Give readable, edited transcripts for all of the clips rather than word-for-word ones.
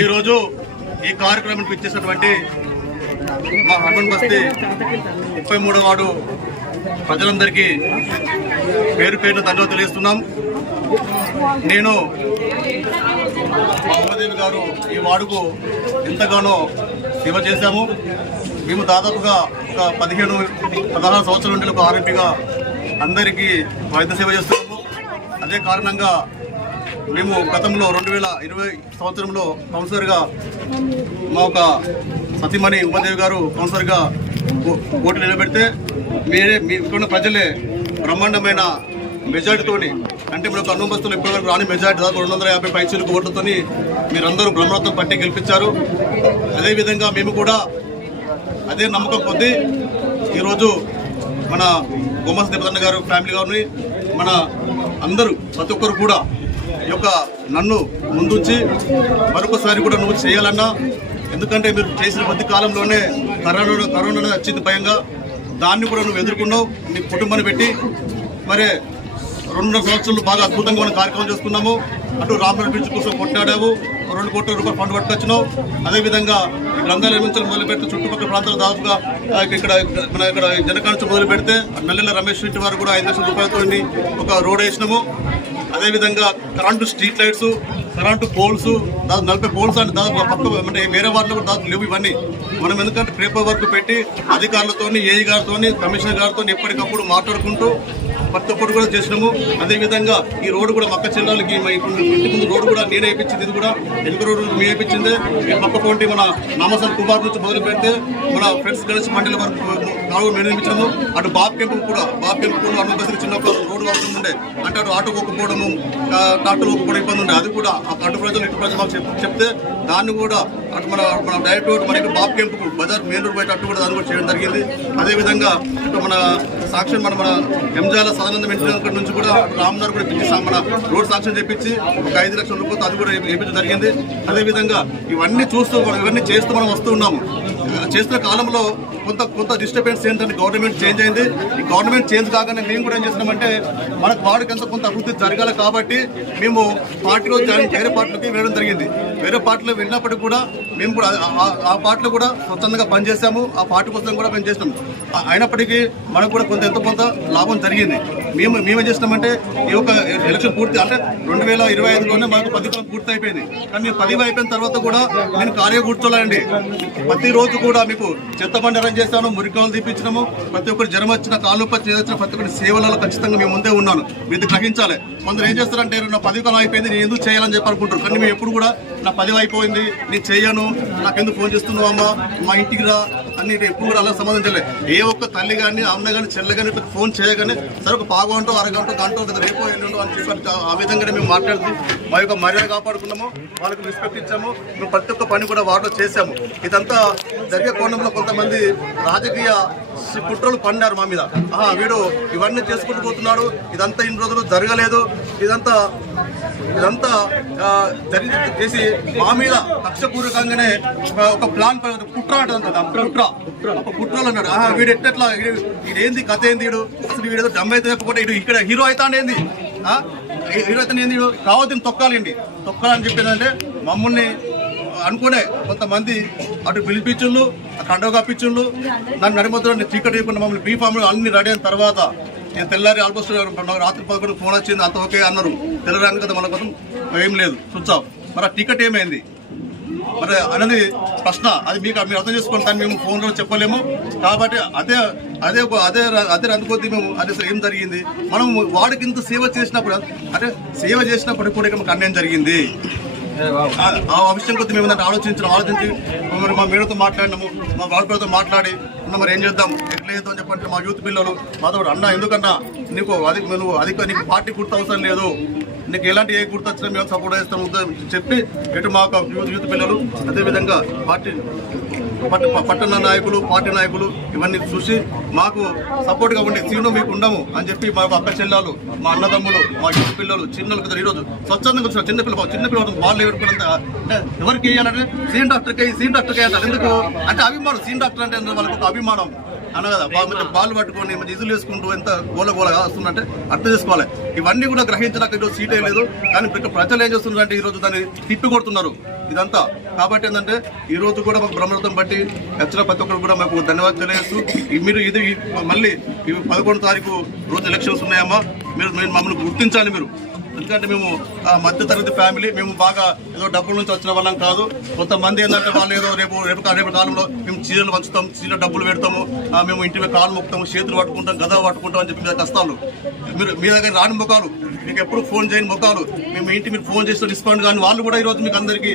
ఈరోజు ఈ కార్యక్రమానికి ఇచ్చేసినటువంటి మా హనుమాన్ బస్తీ 33వ వార్డు ప్రజలందరికీ పేరు పేరున ధన్యవాదాలు తెలియజేస్తున్నాం. నేను మా ఉమాదేవి గారు ఈ వార్డుకు ఎంతగానో సేవ చేశాము. మేము దాదాపుగా ఒక 16 సంవత్సరాల నుండి ఒక ఆర్ఎంపీగా అందరికీ వైద్య సేవ చేస్తున్నాము. అదే కారణంగా మేము గతంలో 2020 సంవత్సరంలో కౌన్సిలర్గా మా ఒక సతీమణి ఉమాదేవి గారు కౌన్సిలర్గా ఓటు నిలబెడితే మీకున్న ప్రజలే బ్రహ్మాండమైన మెజార్టీతోని, అంటే మనకు హనుమాన్ బస్తీలో ఇప్పటివరకు రాని మెజార్టీ దాదాపు 250 పైచీలకు ఓట్లతో మీరందరూ బ్రహ్మరథం పట్టి గెలిపించారు. అదేవిధంగా మేము కూడా అదే నమ్మకం కొద్దీ ఈరోజు మన గోమస్ దేవతన్న గారు ఫ్యామిలీ గారిని మన అందరూ ప్రతి ఒక్కరు కూడా ఈ యొక్క నన్ను ముందుంచి మరొకసారి కూడా నువ్వు చేయాలన్నా, ఎందుకంటే మీరు చేసిన కొద్ది కాలంలోనే కరోనా వచ్చింది భయంగా, దాన్ని కూడా నువ్వు ఎదుర్కొన్నావు. నీ కుటుంబాన్ని పెట్టి మరి 2.5 సంవత్సరాలు బాగా అద్భుతంగా మనం కార్యక్రమం చేసుకున్నాము. అటు రామరాజు బ్రిడ్జ్ కోసం కొట్టాడావు, 2 కోట్ల రూపాయలు ఫండ్ పట్టుకొచ్చినావు. అదేవిధంగా గ్రంథాలయ నిర్మించడం మొదలుపెడితే చుట్టుపక్కల ప్రాంతాలు దాదాపుగా ఇక్కడ జనకాంక్ష మొదలు పెడితే నల్లెల రమేష్ ఇంటి వారు కూడా 5 లక్షల రూపాయలతో ఒక రోడ్ వేసినాము. అదేవిధంగా current street lights, current poles దాదాపు 40 పోల్స్ అంటే దాదాపు పక్క అంటే వేరే వాటిలో కూడా దాదాపు లేవు. ఇవన్నీ మనం ఎందుకంటే పేపర్ వర్క్ పెట్టి అధికారులతో, ఏఈ గారితో, కమిషనర్ గారితో ఎప్పటికప్పుడు మాట్లాడుకుంటూ ప్రతి ఒక్కరు కూడా చేసినాము. అదేవిధంగా ఈ రోడ్డు కూడా మక్క చెల్లెలకి ఇంటి ముందు రోడ్డు కూడా నేనే వేయించింది. ఇది కూడా ఎలుక రోడ్డు మేము వేయించింది. పక్క పోటీ మన నామసల్ కుమార్ నుంచి మొదలు పెడితే మన ఫ్రెండ్స్ గణేష్ మండలి వరకు నాలుగు మేము నిర్మించాము. అటు బాబ్ కెంపు కూడా హనుమాన్ బస్తీకి చిన్న రోడ్డు అవసరం ఉండే, అంటే అటు ఆటో పోకపోవడము, ట్రాక్టర్ పోకపోవడం ఇబ్బంది ఉండే. అది కూడా అటు ప్రజలు ఇటు ప్రజలు మాకు చెప్తే దాన్ని కూడా అటు మన డైరెక్ట్ రోడ్డు మనకి బాబ్ కెంపుకు బజార్ మెయిన్ రోడ్ బయట అటు కూడా దాన్ని కూడా చేయడం జరిగింది. అదేవిధంగా ఇటు మన సాక్ష్యం మన ఎంజాల సదానందం ఇంటి నుంచి కూడా రామ్నగర్ కూడా పిలిచి మన రోడ్ సాక్ష్యం చెప్పించి ఒక 5 లక్షల రూపాయలు అది కూడా వేయించడం జరిగింది. అదేవిధంగా ఇవన్నీ చూస్తూ ఇవన్నీ చేస్తూ మనం వస్తూ ఉన్నాము. చేస్తున్న కాలంలో కొంత డిస్టర్బెన్స్ ఏంటంటే గవర్నమెంట్ చేంజ్ అయింది. ఈ గవర్నమెంట్ చేంజ్ కాగానే మేము కూడా ఏం చేస్తున్నామంటే మనకు వాడికి కొంత అభివృద్ధి జరగాలి కాబట్టి మేము పార్టీలో వేరే పార్టీలకి వెళ్ళడం జరిగింది. వేరే పార్టీలో వెళ్ళినప్పటికీ కూడా మేము కూడా ఆ పార్టీలో కూడా స్వచ్ఛందంగా పనిచేసాము. ఆ పార్టీ కోసం కూడా మేము చేసినాము. అయినప్పటికీ మనకు కూడా ఎంతో కొంత లాభం జరిగింది. మేమేం చేసినామంటే ఈ యొక్క ఎలక్షన్ పూర్తి అంటే 2025లోనే మనకు 10 కాలం పూర్తి అయిపోయింది. కానీ మేము 10 అయిపోయిన తర్వాత కూడా నేను ఖాళీగా కూర్చోలేండి. ప్రతిరోజు కూడా మీకు చెత్త బండి అరేంజ్ చేస్తాను, మురికాలు తీపించినాము. ప్రతి ఒక్కరు జ్వరం వచ్చిన కాళ్ళు పచ్చి వచ్చిన ప్రతి ఒక్కరి సేవలలో ఖచ్చితంగా మేము ముందే ఉన్నాను. మీరు గ్రహించాలి. కొందరు ఏం చేస్తారంటే నా 10 కాలం అయిపోయింది, నేను ఎందుకు చేయాలని చెప్పి అనుకుంటారు. కానీ మేము ఎప్పుడు కూడా నా 10 అయిపోయింది, నేను చేయను, నాకెందుకు ఫోన్ చేస్తున్నావు అమ్మ, మా ఇంటికి రా అన్ని ఎప్పుడు కూడా అలా సంబంధం చేయలేదు. ఏ ఒక్క తల్లి కానీ అమ్మ కానీ చెల్లె కానీ ఫోన్ చేయగానే సరే ఒక పావుగంట అరగంట గంట రేపో ఎల్లుండో అని చెప్పి ఆ విధంగానే మేము మాట్లాడుతూ మా యొక్క మర్యాద కాపాడుకున్నాము. వాళ్ళకి రెస్పెక్ట్ ఇచ్చాము. మేము ప్రతి ఒక్క పని కూడా వాటిలో చేశాము. ఇదంతా జరిగే కోణంలో కొంతమంది రాజకీయ కుట్రలు పడినారు మా మీద. వీడు ఇవన్నీ చేసుకుంటూ పోతున్నాడు, ఇదంతా ఇన్ని రోజులు జరగలేదు, ఇదంతా చేసి మా మీద కక్షపూర్వకంగానే ఒక ప్లాన్ కుట్ర అంటే కుట్రలు అన్నాడు. వీడు ఎట్లా ఇదేంది కథ ఏంది, అసలు వీడేదో డమ్ అయితే చెప్పకుండా ఇక్కడ హీరో అవుతాండి ఏంది, హీరో అయితే ఏంది కావద్దని తొక్కాలని చెప్పేదంటే మమ్మల్ని అనుకునే కొంతమంది అటు పిలిపించుళ్ళు, కండవ కప్పించుళ్ళు, నన్ను నడిమొద్దు చీకటి ఇవ్వకుండా మమ్మల్ని బీఫామ్ అన్ని రెడీ అయిన తర్వాత నేను తెల్లారి ఆల్మోస్ట్ రాత్రి 11 ఫోన్ వచ్చింది, అంత ఓకే అన్నారు. తెల్లరాంగ కదా మన కోసం ఏం లేదు స్విచ్ ఆఫ్. మరి ఆ టికెట్ ఏమైంది మరి అనేది ప్రశ్న. అది మీరు అర్థం చేసుకోండి. కానీ మేము ఫోన్లో చెప్పలేము. కాబట్టి అదే అందుకొద్ది మేము అదే ఏం జరిగింది, మనం వాడికి ఇంత సేవ చేసినప్పుడు అంటే సేవ చేసినప్పుడు కూడా మాకు అన్యాయం జరిగింది. ఆ విషయం కొద్ది మేము ఆలోచించి మరి మా మేడతో మాట్లాడినాము, మా బాలపడితో మాట్లాడి మరి ఏం చేద్దాం ఎట్లా చేద్దాం అని చెప్పంటే మా యూత్ పిల్లలు మాతో అన్న ఎందుకన్నా నీకు పార్టీ గుర్తు అవసరం లేదు, నీకు ఎలాంటి ఏ గుర్తు వచ్చినా మేము సపోర్ట్ చేస్తాం చెప్పి ఎటు మా యూత్ పిల్లలు అదేవిధంగా పట్టణ నాయకులు, పార్టీ నాయకులు ఇవన్నీ చూసి మాకు సపోర్ట్గా ఉండి సీను మీకు ఉండము అని చెప్పి మా అక్క చెల్లెలు, మా అన్నదమ్ములు, మా యూత్ పిల్లలు చిన్నలు కదా ఈరోజు స్వచ్ఛందంగా వచ్చిన చిన్నపిల్లలు వాళ్ళు ఎవరుకున్నంత అంటే ఎవరికి వేయాలంటే సీన్ డాక్టర్కి అంటారు. ఎందుకు అంటే అభిమానం. సీన్ డాక్టర్ అంటే వాళ్ళకి ఒక అభిమానం అన్న కదా. బాల్ పట్టుకొని మంచి ఇజులు వేసుకుంటూ ఎంత గోలగోలగా వస్తుందంటే అర్థం చేసుకోవాలి. ఇవన్నీ కూడా గ్రహించడానికి ఈరోజు సీటే లేదు. కానీ ప్రజలు ఏం చేస్తున్నారంటే ఈరోజు దాన్ని తిప్పి కొడుతున్నారు. ఇదంతా కాబట్టి ఏంటంటే ఈ రోజు కూడా మాకు బ్రహ్మరథం బట్టి వచ్చిన ప్రతి ఒక్కరు కూడా మాకు ధన్యవాదాలు తెలియజేస్తూ మీరు ఇది మళ్ళీ 11 తారీఖు రోజు ఎలక్షన్స్ ఉన్నాయమ్మా, మీరు మమ్మల్ని గుర్తించాలి మీరు. ఎందుకంటే మేము మధ్యతరగతి ఫ్యామిలీ, మేము బాగా ఏదో డబ్బుల నుంచి వచ్చిన వాళ్ళం కాదు. కొంతమంది ఏంటంటే వాళ్ళు ఏదో రేపు కాలంలో మేము చీరలు పంచుతాం, చీరలు డబ్బులు పెడతాము, మేము ఇంటి మీద కాలు మొక్కుతాము, చేతులు పట్టుకుంటాం, గద పట్టుకుంటాం అని చెప్పి కష్టాలు. మీరు మీ దగ్గర రాని ముఖాలు, మీకు ఎప్పుడు ఫోన్ చేయని ముఖాలు, మేము ఇంటి మీరు ఫోన్ చేస్తే రెస్పాండ్ కానీ వాళ్ళు కూడా ఈరోజు మీకు అందరికీ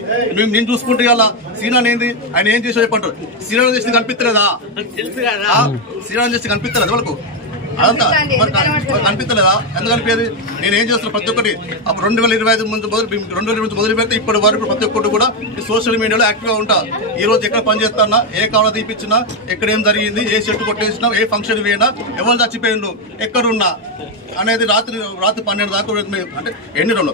నేను చూసుకుంటే ఇలా సీనా ఏంది ఆయన ఏం చేసి చెప్పంటారు. శ్రీరామ్ చేసి కనిపించలేదా? శ్రీరామ్ చేసి కనిపించలేదు వాళ్ళకు అదంతా కనిపించలేదా? ఎందుకు కనిపించేది? నేను ఏం చేస్తున్నా ప్రతి ఒక్కటి అప్పుడు 2025 నుంచి మొదలు పెడితే ఇప్పటి వరకు ప్రతి ఒక్కటి కూడా ఈ సోషల్ మీడియాలో యాక్టివ్గా ఉంటా. ఈ రోజు ఎక్కడ పని చేస్తున్నా, ఏ కావాలో తీపిచ్చినా, ఎక్కడ ఏం జరిగింది, ఏ చెట్టు కొట్టేసినా, ఏ ఫంక్షన్ పోయినా, ఎవరు చచ్చిపోయిండు, ఎక్కడున్నా అనేది రాత్రి 12 దాకా అంటే ఎన్ని రోజులు